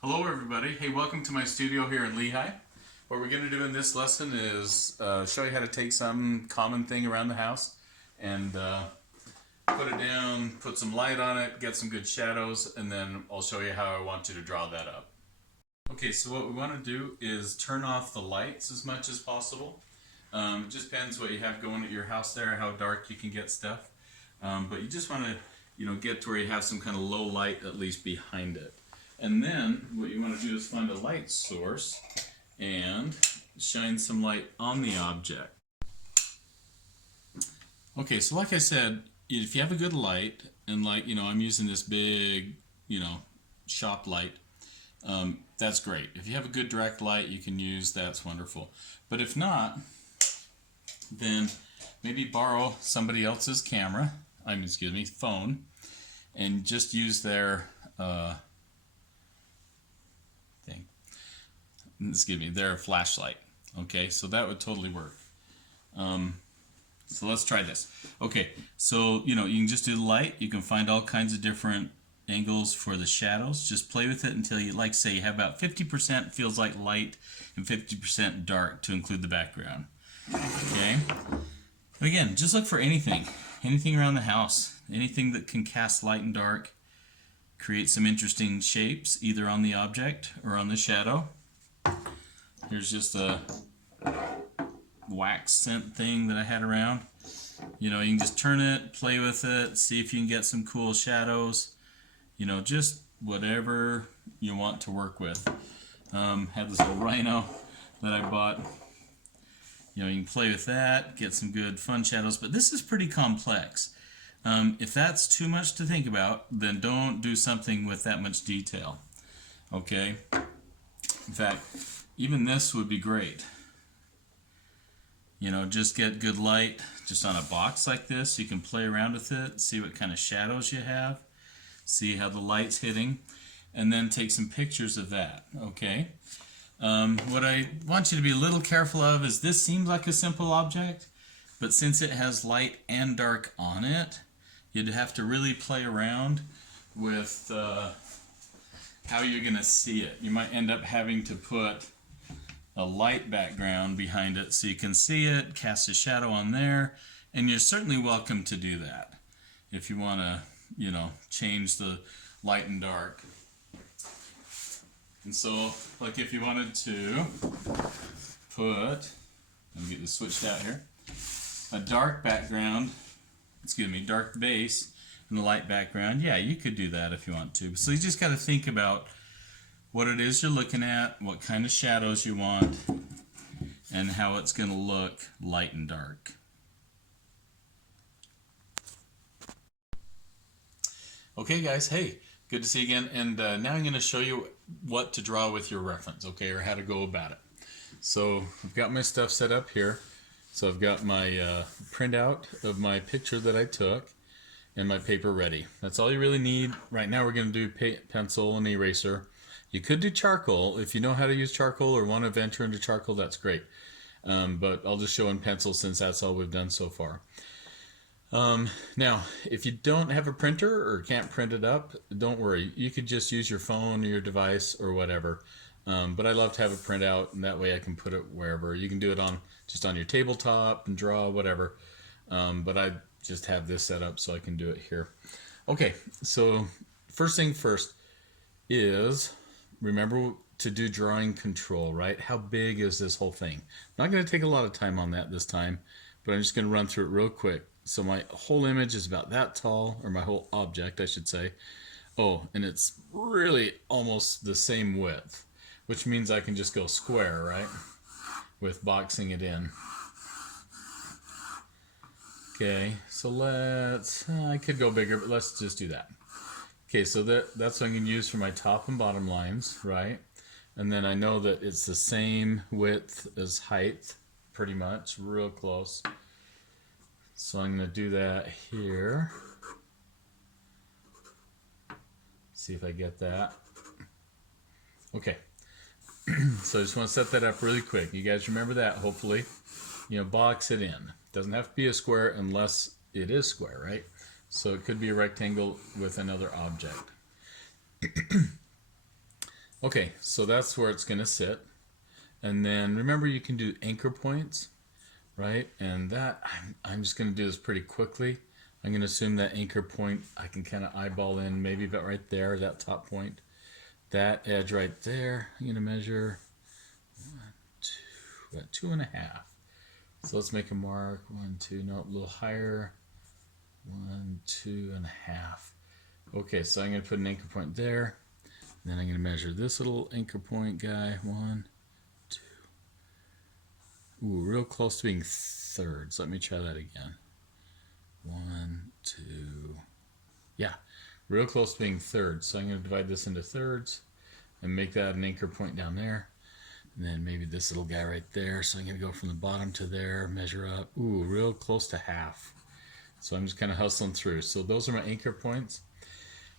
Hello everybody. Hey, welcome to my studio here in Lehigh. What we're going to do in this lesson is show you how to take some common thing around the house and put it down, put some light on it, get some good shadows, and then I'll show you how I want you to draw that up. Okay, so what we want to do is turn off the lights as much as possible. It just depends what you have going at your house there, how dark you can get stuff. But you just want to, get to where you have some kind of low light at least behind it. And then what you want to do is find a light source and shine some light on the object. Okay, so like I said, if you have a good light, and I'm using this big, shop light, that's great. If you have a good direct light you can use, that's wonderful. But if not, then maybe borrow somebody else's camera, phone, and just use their their flashlight. Okay, so that would totally work. So let's try this. Okay, so you can just do the light. You can find all kinds of different angles for the shadows. Just play with it until you, like say, you have about 50% feels like light and 50% dark to include the background. Okay. Again, just look for anything around the house, anything that can cast light and dark, create some interesting shapes either on the object or on the shadow. Here's just a wax scent thing that I had around. You can just turn it, play with it, see if you can get some cool shadows. Just whatever you want to work with. Had this little rhino that I bought. You can play with that, get some good fun shadows, but this is pretty complex. If that's too much to think about, then don't do something with that much detail. Okay? In fact, even this would be great. Just get good light just on a box like this. You can play around with it, see what kind of shadows you have, see how the light's hitting, and then take some pictures of that. Okay? What I want you to be a little careful of is this seems like a simple object, but since it has light and dark on it, you'd have to really play around with how you're going to see it. You might end up having to put a light background behind it so you can see it, cast a shadow on there, and you're certainly welcome to do that if you want to, change the light and dark. And so, like if you wanted to put, let me get this switched out here, a dark background, dark base and a light background, yeah, you could do that if you want to. So you just got to think about what it is you're looking at, what kind of shadows you want, and how it's going to look light and dark. Okay guys, hey, good to see you again, and now I'm going to show you what to draw with your reference, okay, or how to go about it. So I've got my stuff set up here. So I've got my printout of my picture that I took and my paper ready. That's all you really need. Right now we're going to do pencil and eraser. You could do charcoal. If you know how to use charcoal or want to venture into charcoal, that's great. But I'll just show in pencil since that's all we've done so far. Now, if you don't have a printer or can't print it up, don't worry. You could just use your phone or your device or whatever. But I love to have a printout, and that way I can put it wherever. You can do it just on your tabletop and draw, whatever. But I just have this set up so I can do it here. Okay, so first thing first is remember to do drawing control, right? How big is this whole thing? I'm not going to take a lot of time on that this time, but I'm just going to run through it real quick. So my whole image is about that tall, or my whole object, I should say. Oh, and it's really almost the same width, which means I can just go square, right? With boxing it in. Okay, so I could go bigger, but let's just do that. Okay, so that's what I'm going to use for my top and bottom lines, right? And then I know that it's the same width as height, pretty much, real close. So I'm going to do that here. See if I get that. Okay. So I just want to set that up really quick. You guys remember that, hopefully. Box it in. Doesn't have to be a square unless it is square, right? So it could be a rectangle with another object. Okay, so that's where it's going to sit. And then remember, you can do anchor points, right? And that, I'm just going to do this pretty quickly. I'm going to assume that anchor point I can kind of eyeball in, maybe about right there, that top point. That edge right there, I'm going to measure 2.5. So let's make a mark. 1, 2, no, a little higher. 1, 2.5. Okay, so I'm going to put an anchor point there. And then I'm going to measure this little anchor point guy. 1, 2. Ooh, real close to being thirds. Let me try that again. 1, 2. Yeah, real close to being thirds. So I'm going to divide this into thirds and make that an anchor point down there. And then maybe this little guy right there. So I'm going to go from the bottom to there, measure up. Ooh, real close to half. So I'm just kind of hustling through. So those are my anchor points.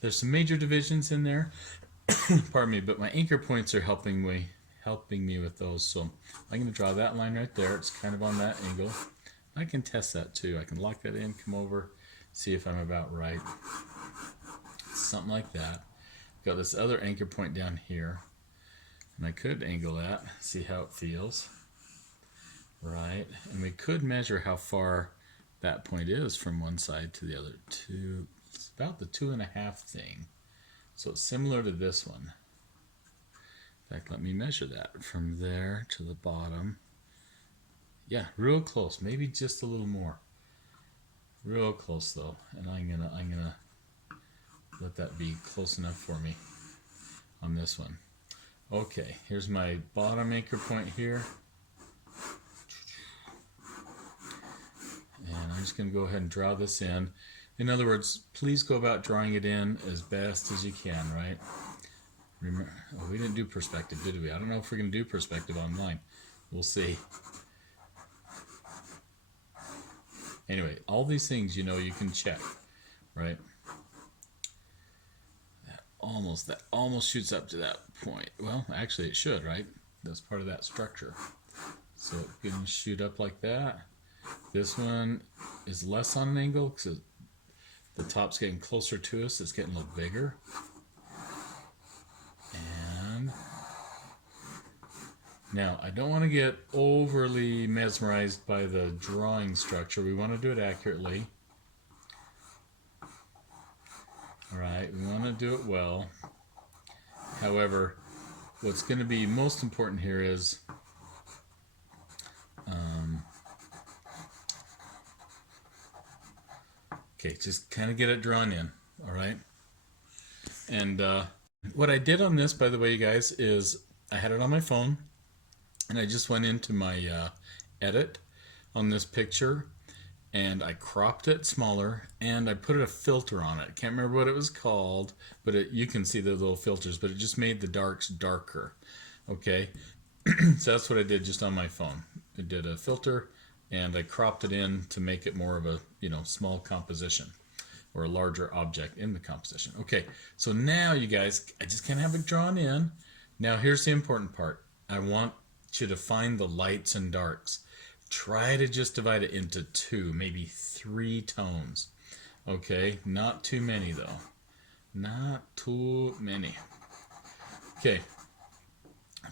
There's some major divisions in there. Pardon me, but my anchor points are helping me with those. So I'm going to draw that line right there. It's kind of on that angle. I can test that too. I can lock that in, come over, see if I'm about right. Something like that. Got this other anchor point down here. And I could angle that, see how it feels. Right. And we could measure how far that point is from one side to the other. It's about the 2.5 thing. So it's similar to this one. In fact, let me measure that from there to the bottom. Yeah, real close. Maybe just a little more. Real close though. And I'm gonna let that be close enough for me on this one. Okay, here's my bottom anchor point here. And I'm just going to go ahead and draw this in. In other words, please go about drawing it in as best as you can, right? Remember, we didn't do perspective, did we? I don't know if we're going to do perspective online. We'll see. Anyway, all these things, you can check, right? That almost shoots up to that point. Well, actually it should, right? That's part of that structure. So it can shoot up like that. This one is less on an angle because the top's getting closer to us. It's getting a little bigger. And now I don't want to get overly mesmerized by the drawing structure. We want to do it accurately. All right, we want to do it well. However, what's going to be most important here is okay, just kind of get it drawn in, all right? And what I did on this, by the way, you guys, is I had it on my phone, and I just went into my edit on this picture, and I cropped it smaller, and I put a filter on it. Can't remember what it was called, but you can see the little filters, but it just made the darks darker, okay? So that's what I did just on my phone. I did a filter, and I cropped it in to make it more of a small composition or a larger object in the composition. Okay, so now you guys, I just kind of have it drawn in. Now here's the important part. I want you to find the lights and darks. Try to just divide it into 2, maybe 3 tones. Okay, not too many though. Not too many. Okay,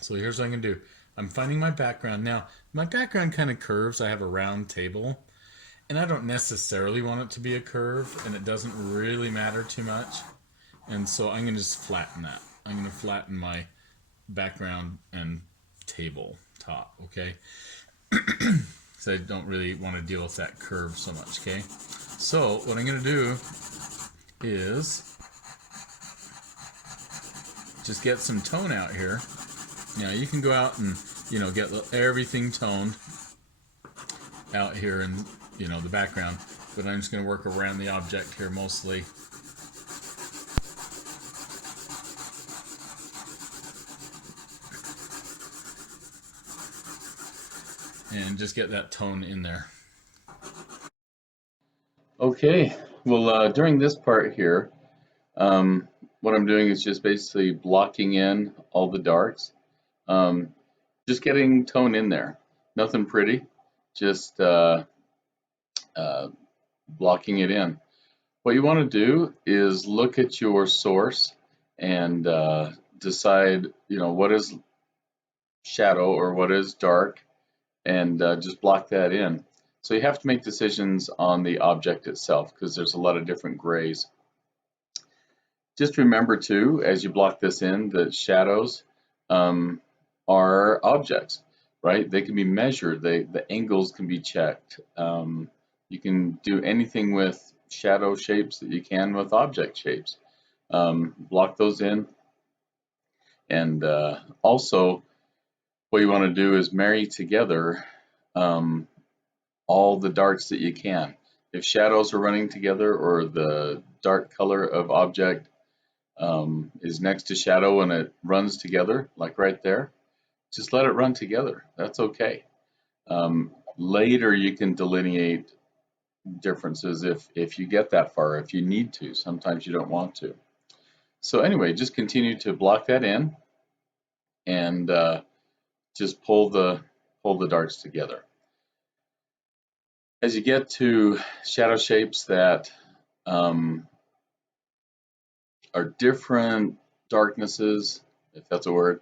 so here's what I'm going to do. I'm finding my background. Now, my background kind of curves. I have a round table, and I don't necessarily want it to be a curve, and it doesn't really matter too much. And so I'm going to just flatten that. I'm going to flatten my background and table top, okay? So I don't really want to deal with that curve so much, okay? So what I'm going to do is just get some tone out here. Now you can go out and get everything toned out here in the background, but I'm just going to work around the object here mostly. And just get that tone in there. Okay, well during this part here, what I'm doing is just basically blocking in all the darks. Just getting tone in there. Nothing pretty, just blocking it in. What you want to do is look at your source and decide, what is shadow or what is dark, and just block that in. So you have to make decisions on the object itself because there's a lot of different grays. Just remember too, as you block this in, that shadows um, are objects, right? They can be measured. The angles can be checked. You can do anything with shadow shapes that you can with object shapes. Block those in, and also what you want to do is marry together um, all the darks that you can. If shadows are running together or the dark color of object is next to shadow and it runs together, like right there, just let it run together. That's okay. Later you can delineate differences if you get that far, if you need to. Sometimes you don't want to. So anyway, just continue to block that in and just pull the darts together. As you get to shadow shapes that are different darknesses, if that's a word,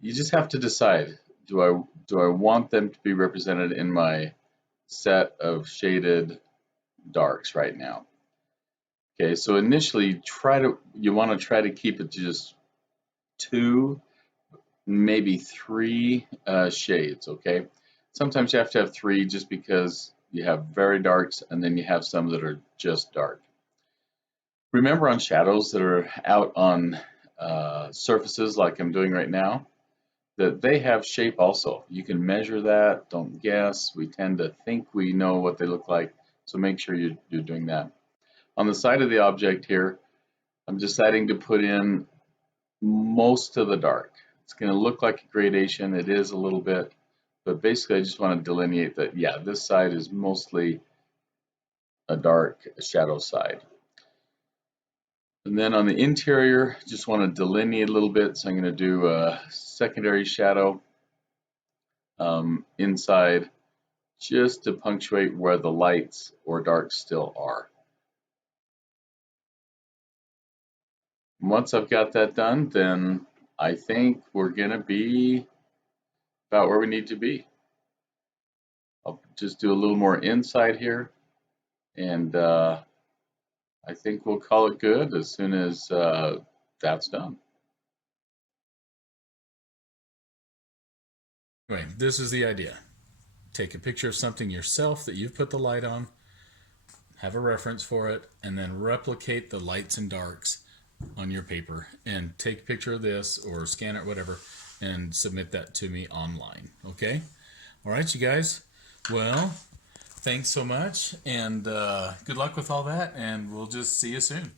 you just have to decide, do I want them to be represented in my set of shaded darks right now? Okay, so initially you want to try to keep it to just 2, maybe 3 shades, okay? Sometimes you have to have 3 just because you have very darks and then you have some that are just dark. Remember on shadows that are out on surfaces like I'm doing right now, that they have shape also. You can measure that, don't guess. We tend to think we know what they look like, so make sure you're doing that. On the side of the object here, I'm deciding to put in most of the dark. It's going to look like a gradation. It is a little bit, but basically I just want to delineate that, yeah, this side is mostly a dark shadow side. And then on the interior, just want to delineate a little bit. So I'm going to do a secondary shadow inside just to punctuate where the lights or darks still are. And once I've got that done, then I think we're going to be about where we need to be. I'll just do a little more inside here, and I think we'll call it good as soon as that's done. Anyway, this is the idea. Take a picture of something yourself that you've put the light on, have a reference for it, and then replicate the lights and darks on your paper and take a picture of this or scan it, whatever, and submit that to me online. Okay? All right, you guys. Well, thanks so much, and good luck with all that, and we'll just see you soon.